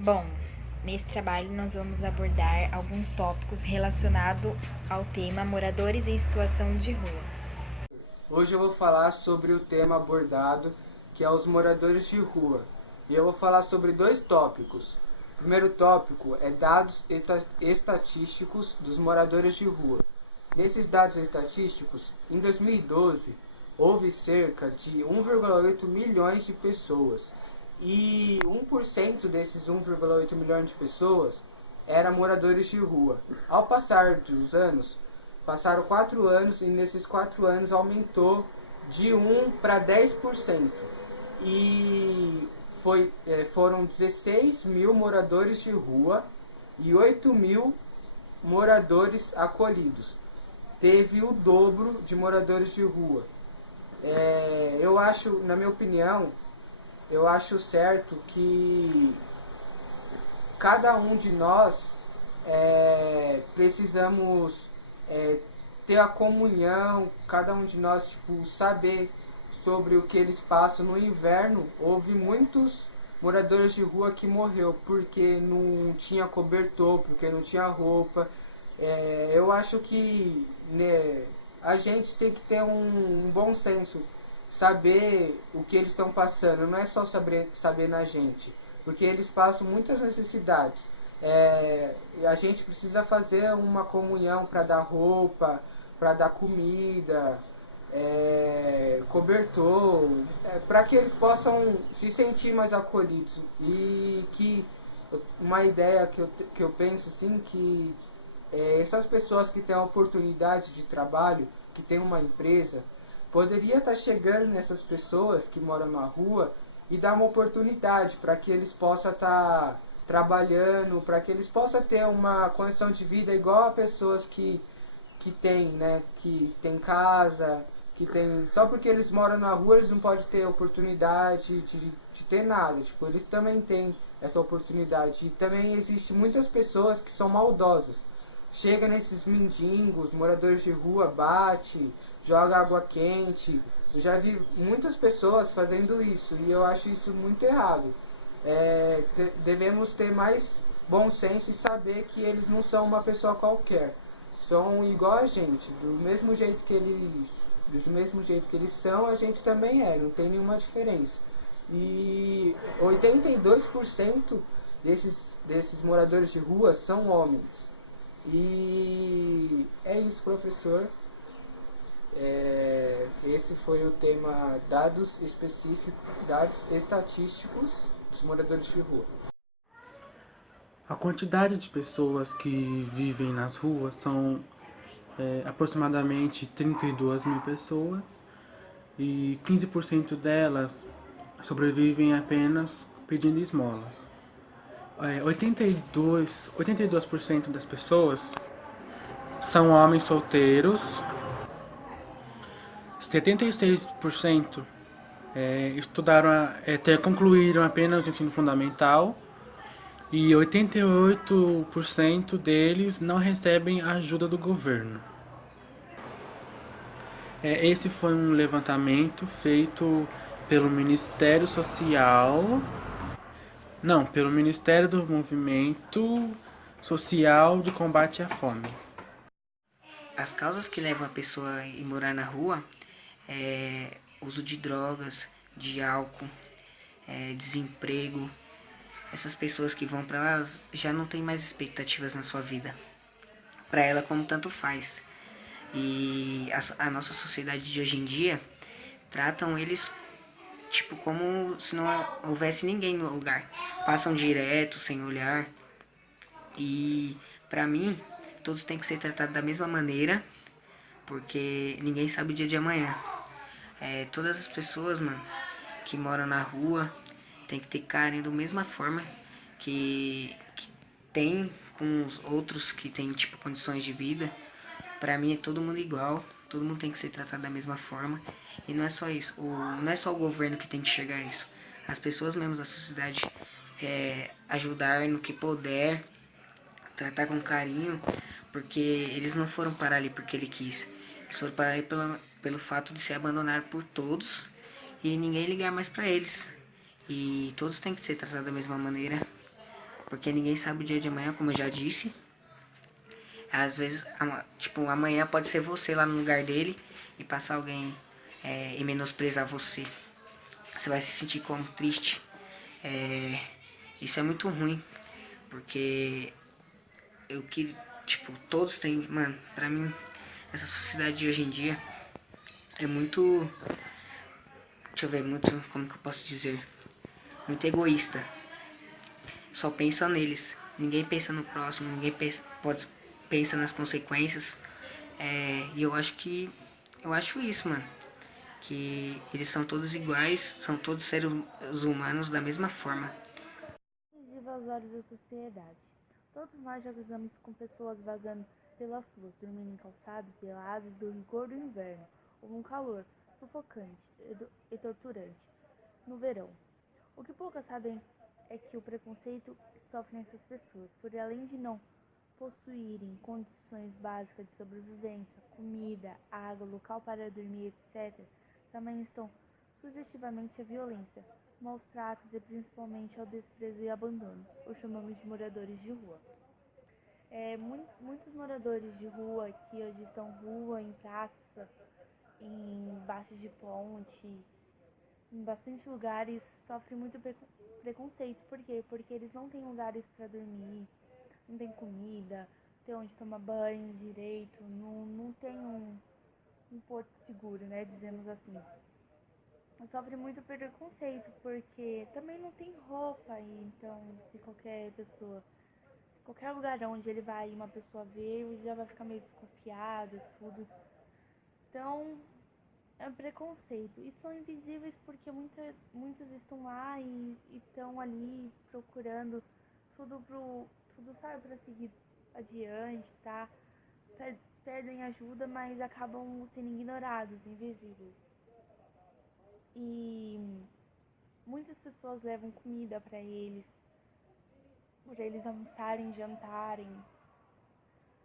Bom, nesse trabalho nós vamos abordar alguns tópicos relacionados ao tema moradores em situação de rua. Hoje eu vou falar sobre o tema abordado, que é os moradores de rua. E eu vou falar sobre dois tópicos. O primeiro tópico é dados estatísticos dos moradores de rua. Nesses dados estatísticos, em 2012, houve cerca de 1,8 milhões de pessoas. E 1% desses 1,8 milhões de pessoas eram moradores de rua. Ao passar dos anos, passaram 4 anos e nesses 4 anos aumentou de 1 para 10%. E foram 16 mil moradores de rua e 8 mil moradores acolhidos. Teve o dobro de moradores de rua. Eu acho, na minha opinião, eu acho certo que cada um de nós precisamos ter a comunhão, cada um de nós saber sobre o que eles passam no inverno. Houve muitos moradores de rua que morreu porque não tinha cobertor, porque não tinha roupa. Eu acho que, né, a gente tem que ter um bom senso, saber o que eles estão passando, não é só saber na gente, porque eles passam muitas necessidades. A gente precisa fazer uma comunhão para dar roupa, para dar comida, cobertor, para que eles possam se sentir mais acolhidos. E que uma ideia que eu penso assim, que essas pessoas que têm a oportunidade de trabalho, que têm uma empresa, poderia estar chegando nessas pessoas que moram na rua e dar uma oportunidade para que eles possam estar trabalhando, para que eles possam ter uma condição de vida igual a pessoas que têm, né, que tem casa, que tem, só porque eles moram na rua eles não podem ter oportunidade de ter nada, tipo, eles também têm essa oportunidade. E também existe muitas pessoas que são maldosas, chega nesses mendigos, moradores de rua, bate, joga água quente. Eu já vi muitas pessoas fazendo isso e eu acho isso muito errado. Devemos ter mais bom senso e saber que eles não são uma pessoa qualquer. São igual a gente, do mesmo jeito que eles são, a gente também é, não tem nenhuma diferença. E 82% desses moradores de rua são homens. E é isso, professor. Esse foi o tema dados específicos, dados estatísticos dos moradores de rua. A quantidade de pessoas que vivem nas ruas são aproximadamente 32 mil pessoas e 15% delas sobrevivem apenas pedindo esmolas. 82% das pessoas são homens solteiros, 76% concluíram apenas o ensino fundamental e 88% deles não recebem ajuda do governo. Esse foi um levantamento feito pelo Ministério Social, não, pelo Ministério do Movimento Social de Combate à Fome. As causas que levam a pessoa a ir morar na rua é uso de drogas, de álcool, desemprego. Essas pessoas que vão para lá já não têm mais expectativas na sua vida. Para ela, como tanto faz. E a nossa sociedade de hoje em dia tratam eles tipo como se não houvesse ninguém no lugar. Passam direto, sem olhar. E para mim, todos têm que ser tratados da mesma maneira, porque ninguém sabe o dia de amanhã. Todas as pessoas, mano, que moram na rua tem que ter carinho da mesma forma que tem com os outros que tem tipo condições de vida. Pra mim é todo mundo igual, todo mundo tem que ser tratado da mesma forma. E não é só isso, não é só o governo que tem que enxergar isso. As pessoas mesmo da sociedade ajudar no que puder, tratar com carinho, porque eles não foram parar ali porque ele quis. Eles foram parar ali pelo fato de ser abandonado por todos e ninguém ligar mais pra eles. E todos têm que ser tratados da mesma maneira. porque ninguém sabe o dia de amanhã, como eu já disse. Às vezes, tipo, amanhã pode ser você lá no lugar dele e passar alguém e menosprezar você. Você vai se sentir como triste. Isso é muito ruim, porque eu que, tipo, todos têm, mano, pra mim, essa sociedade de hoje em dia é muito, deixa eu ver, muito, como que eu posso dizer, muito egoísta. Só pensa neles, ninguém pensa no próximo, ninguém pensa nas consequências. E eu acho isso, mano, que eles são todos iguais, são todos seres humanos da mesma forma. Visível aos olhos da sociedade. Todos nós já cruzamos com pessoas vagando pelas ruas, dormindo em calçados gelados do rigor do inverno, ou um calor sufocante e torturante no verão. O que poucas sabem é que o preconceito que sofrem essas pessoas, por além de não possuírem condições básicas de sobrevivência, comida, água, local para dormir, etc., também estão sugestivamente à violência, maus tratos e principalmente ao desprezo e abandono. Os chamamos de moradores de rua. Muitos moradores de rua que hoje estão rua, em praça, em baixos de ponte, em bastante lugares, sofrem muito preconceito. Por quê? Porque eles não têm lugares para dormir, não tem comida, tem onde tomar banho direito, não tem um porto seguro, né, dizemos assim. Sofre muito preconceito, porque também não tem roupa, e então se qualquer lugar onde ele vai, uma pessoa vê, ele já vai ficar meio desconfiado, tudo. Então, é preconceito. E são invisíveis porque muitos estão lá e estão ali procurando tudo, sabe, para seguir adiante, tá? Pedem ajuda, mas acabam sendo ignorados, invisíveis. E muitas pessoas levam comida para eles almoçarem, jantarem.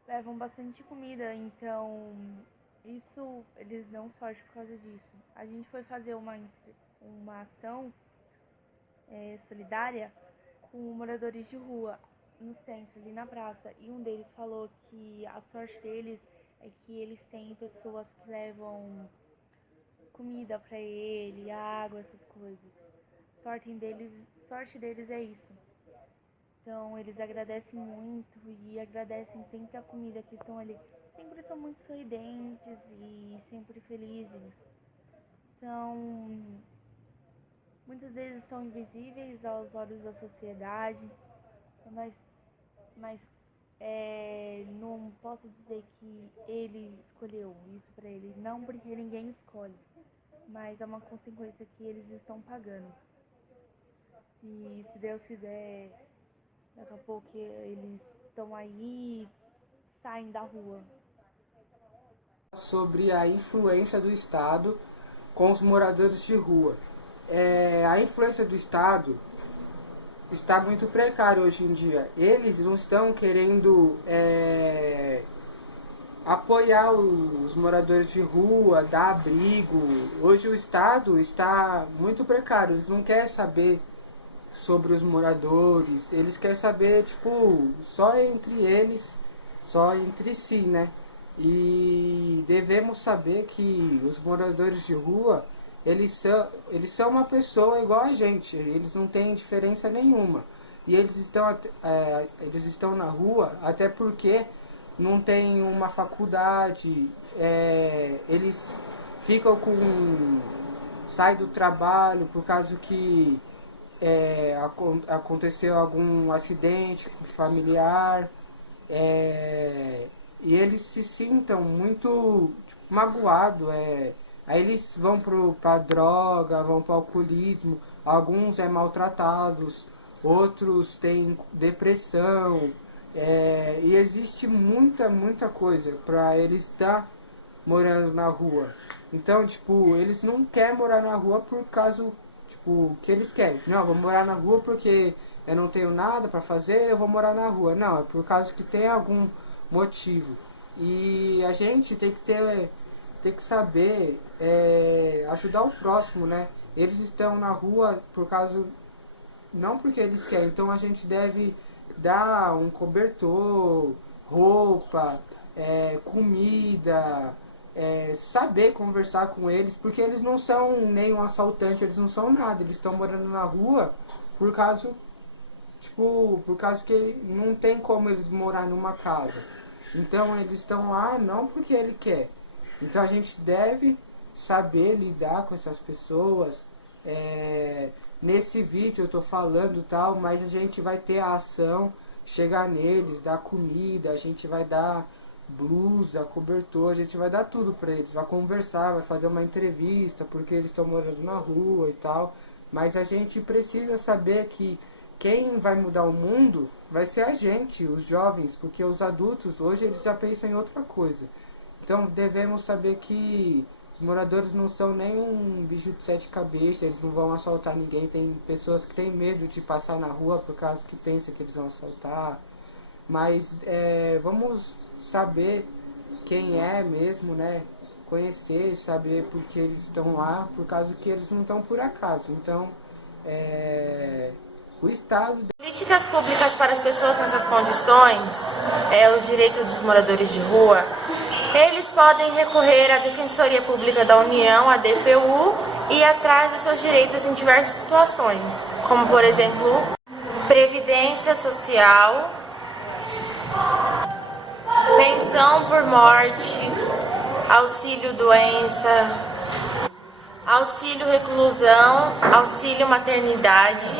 Levam bastante comida, então isso eles dão sorte por causa disso. A gente foi fazer uma ação solidária com moradores de rua no centro, ali na praça, e um deles falou que a sorte deles é que eles têm pessoas que levam comida pra ele, água, essas coisas. Sorte deles é isso. Então eles agradecem muito e agradecem sempre a comida que estão ali. Sempre são muito sorridentes e sempre felizes. Então, muitas vezes são invisíveis aos olhos da sociedade, mas não posso dizer que ele escolheu isso pra ele, não, porque ninguém escolhe, mas é uma consequência que eles estão pagando. E se Deus quiser, daqui a pouco eles estão aí e saem da rua. Sobre a influência do Estado com os moradores de rua. A influência do Estado está muito precária hoje em dia. Eles não estão querendo apoiar os moradores de rua, dar abrigo. Hoje o Estado está muito precário. Eles não querem saber sobre os moradores. Eles querem saber, tipo, só entre eles, só entre si, né? E devemos saber que os moradores de rua, eles são uma pessoa igual a gente, eles não têm diferença nenhuma. E eles estão na rua até porque não tem uma faculdade, eles ficam saem do trabalho por causa que aconteceu algum acidente familiar, e eles se sintam muito magoados. Aí eles vão pra droga, vão pro alcoolismo, alguns maltratados, outros têm depressão, e existe muita coisa para eles estar morando na rua. Então, tipo, eles não querem morar na rua por causa, tipo, que eles querem. Não, eu vou morar na rua porque eu não tenho nada para fazer, eu vou morar na rua. Não, é por causa que tem algum motivo. E a gente tem que saber ajudar o próximo, né? Eles estão na rua por causa, não porque eles querem, então a gente deve dar um cobertor, roupa, comida, saber conversar com eles, porque eles não são nem um assaltante, eles não são nada, eles estão morando na rua por causa que não tem como eles morar numa casa. Então eles estão lá não porque ele quer. Então a gente deve saber lidar com essas pessoas. Nesse vídeo eu tô falando tal, mas a gente vai ter a ação, chegar neles, dar comida, a gente vai dar blusa, cobertor, a gente vai dar tudo pra eles, vai conversar, vai fazer uma entrevista, porque eles estão morando na rua e tal. Mas a gente precisa saber que quem vai mudar o mundo vai ser a gente, os jovens, porque os adultos hoje eles já pensam em outra coisa. Então devemos saber que os moradores não são nem um bicho de 7 cabeças, eles não vão assaltar ninguém. Tem pessoas que têm medo de passar na rua por causa que pensam que eles vão assaltar. Mas vamos saber quem é mesmo, né? Conhecer, saber por que eles estão lá, por causa que eles não estão por acaso. Então, o Estado... Políticas públicas para as pessoas nessas condições, os direitos dos moradores de rua, eles podem recorrer à Defensoria Pública da União, a DPU, e ir atrás dos seus direitos em diversas situações, como por exemplo, previdência social, pensão por morte, auxílio doença, auxílio reclusão, auxílio maternidade,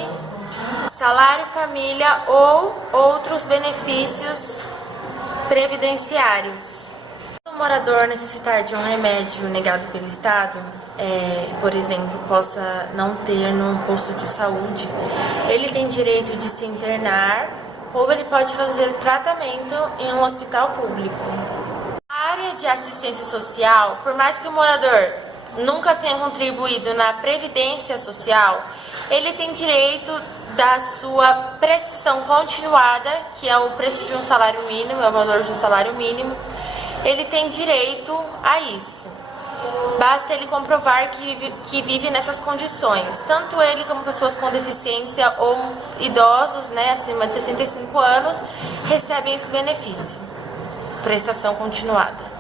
salário família ou outros benefícios previdenciários. Se o morador necessitar de um remédio negado pelo Estado, por exemplo, possa não ter num posto de saúde, ele tem direito de se internar ou ele pode fazer tratamento em um hospital público. A área de assistência social, por mais que o morador nunca tenha contribuído na Previdência Social, ele tem direito da sua prestação continuada, que é o preço de um salário mínimo, é o valor de um salário mínimo. Ele tem direito a isso. Basta ele comprovar que vive nessas condições. Tanto ele como pessoas com deficiência ou idosos, acima de 65 anos, recebem esse benefício. Prestação continuada.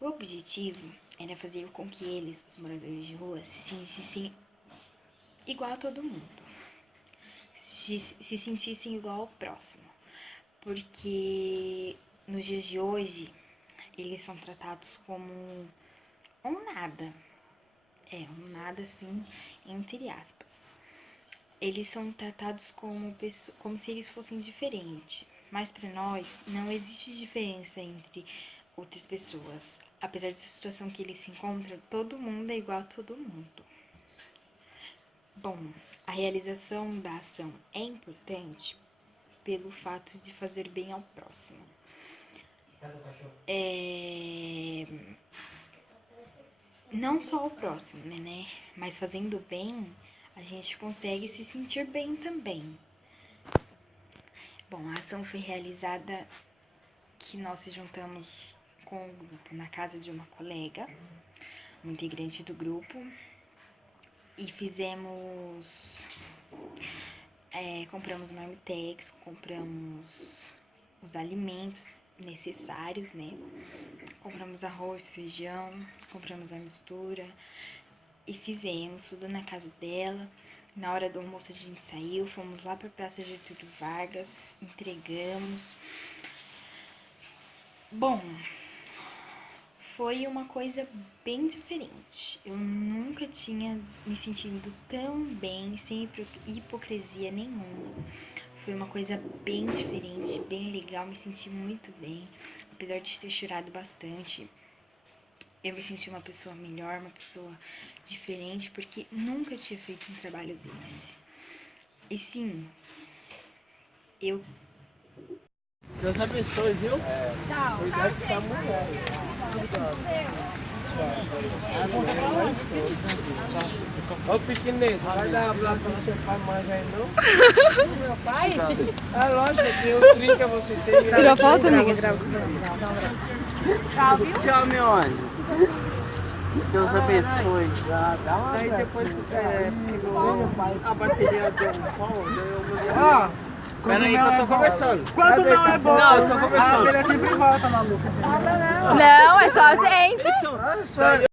O objetivo era fazer com que eles, os moradores de rua, se sentissem igual a todo mundo. Se sentissem igual ao próximo. Porque nos dias de hoje, eles são tratados como um nada. Um nada assim, entre aspas. Eles são tratados como se eles fossem diferentes. Mas para nós, não existe diferença entre outras pessoas. Apesar da situação que eles se encontram, todo mundo é igual a todo mundo. Bom, a realização da ação é importante pelo fato de fazer bem ao próximo. Não só ao próximo, né? Mas fazendo bem, a gente consegue se sentir bem também. Bom, a ação foi realizada que nós se juntamos com o grupo na casa de uma colega, um integrante do grupo, e fizemos, compramos marmitex, compramos os alimentos necessários, né? Compramos arroz, feijão, compramos a mistura e fizemos tudo na casa dela. Na hora do almoço a gente saiu, fomos lá para a Praça Getúlio Vargas, entregamos. Bom, foi uma coisa bem diferente. Eu nunca tinha me sentido tão bem, sem hipocrisia nenhuma. Foi uma coisa bem diferente, bem legal, me senti muito bem. Apesar de ter chorado bastante, eu me senti uma pessoa melhor, uma pessoa diferente, porque nunca tinha feito um trabalho desse. E sim, eu... Deus abençoe, viu? Tchau. Cuidado dessa mulher. Ô, pequenês, vai dar um abraço pro seu pai mais aí, não? Meu pai? Lógico, eu tenho 30, você tem... Tirou foto, amiga? Tchau, viu? Tchau, meu anjo. Deus abençoe. Daí depois a bateria deu um pau, daí eu peraí que eu tô conversando. Quando não é bom, não, eu tô conversando. ele sempre volta, maluco. Não, é só a gente.